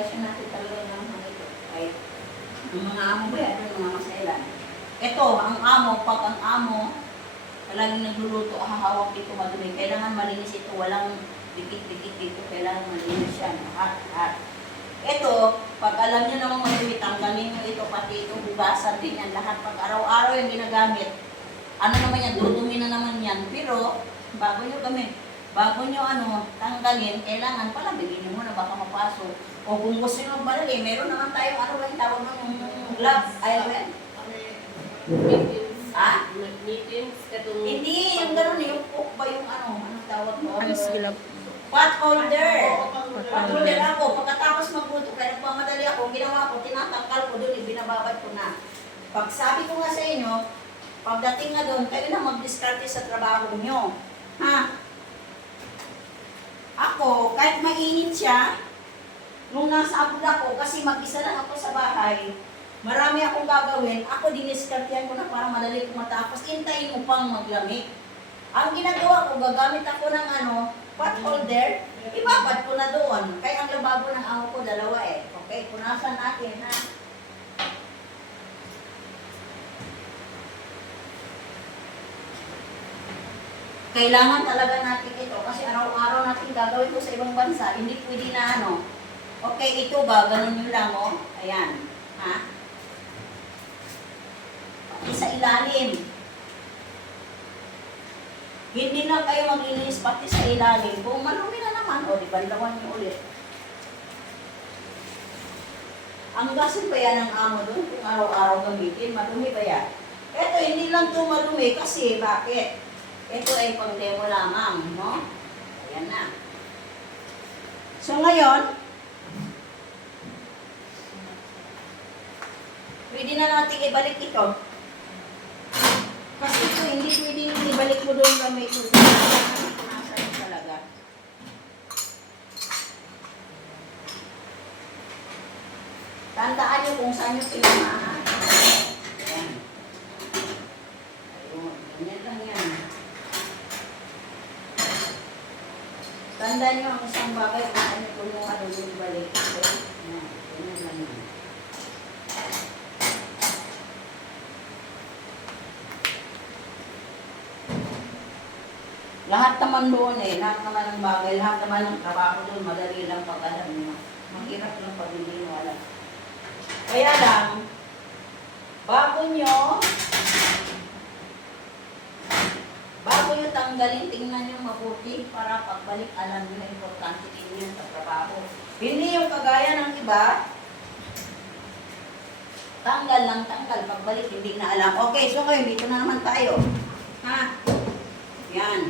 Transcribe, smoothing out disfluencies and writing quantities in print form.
obligasyon natin talaga ng mga ito. Kahit ang mga amo ba yan, yung mga masailan. Ito, ang amo, pag ang amo, palaging nagluluto, hahawak dito madumi. Kailangan malinis ito, walang dikit-dikit dito, kailangan malinis yan. Lahat. Ito, pag alam nyo namang madumi, tanggalin nyo ito, pati ito, hugasan din yan. Lahat, pag araw-araw yung ginagamit, ano naman yan, dudumi na naman yan. Pero, bago nyo tanggalin, kailangan pala, bilhin mo na baka mapasok. O kung gusto nyo magbalali, meron naman tayong ano ba yung tawag ng glove, ayun. Ha? Hindi, yung gano'n, yung hook ba yung anong tawag mo? Pot holder. Pot holder ako. Pagkatapos magluto, kaya nagpamadali ako, ginawa ko, tinatangkal ko doon, binababad ko na. Pag sabi ko nga sa inyo, pagdating nga doon, kayo na mag-diskarte sa trabaho nyo. Ha? Ako, kahit mainit siya, nung nasa abroad ako, kasi mag-isa lang ako sa bahay, marami akong gagawin, ako diniskartehan ko na para madali ko matapos, hintayin mo pang maglamig. Ang ginagawa ko, gagamit ako ng pot holder, ibabad ko na doon. Kaya ang lababo ng amo ko, dalawa eh. Okay, punasan natin ha. Kailangan talaga natin ito kasi araw-araw natin gagawin ko sa ibang bansa, hindi pwede na Okay, ito ba? Ganun nyo lang Ayan. Ha? Pati sa ilalim. Hindi na kayo maglinis pati sa ilalim. Kung marumi na naman, di bandawan nyo ulit. Ang gasin ba yan ng amo doon kung araw-araw gamitin? Madumi ba yan? Ito, hindi lang ito madumi kasi bakit? Ito ay pang-demo lamang, no? Ayan na. So ngayon, pwede na natin ibalik ito. Kasi ito, hindi pwede ibalik mo doon gamay ito. Punasan talaga. Tandaan nyo kung saan nyo pinamahan. Ayan. Ayun, ganyan lang yan. Tandaan nyo ang isang bagay kung saan nyo kumuha doon ibalik. Ayan, ganyan lang yan. Lahat naman doon lahat naman ng bagay, lahat naman ng trabaho doon, madali lang pag alam nyo. Mahirap lang pag hindi mo alam. Kaya lang, bago nyo tanggalin, tingnan nyo mabuti para pagbalik alam nyo, importante din yun sa trabaho. Hindi yung kagaya ng iba, tanggal lang, pagbalik hindi na alam. Okay, so kayo, dito na naman tayo. Ha? Yan.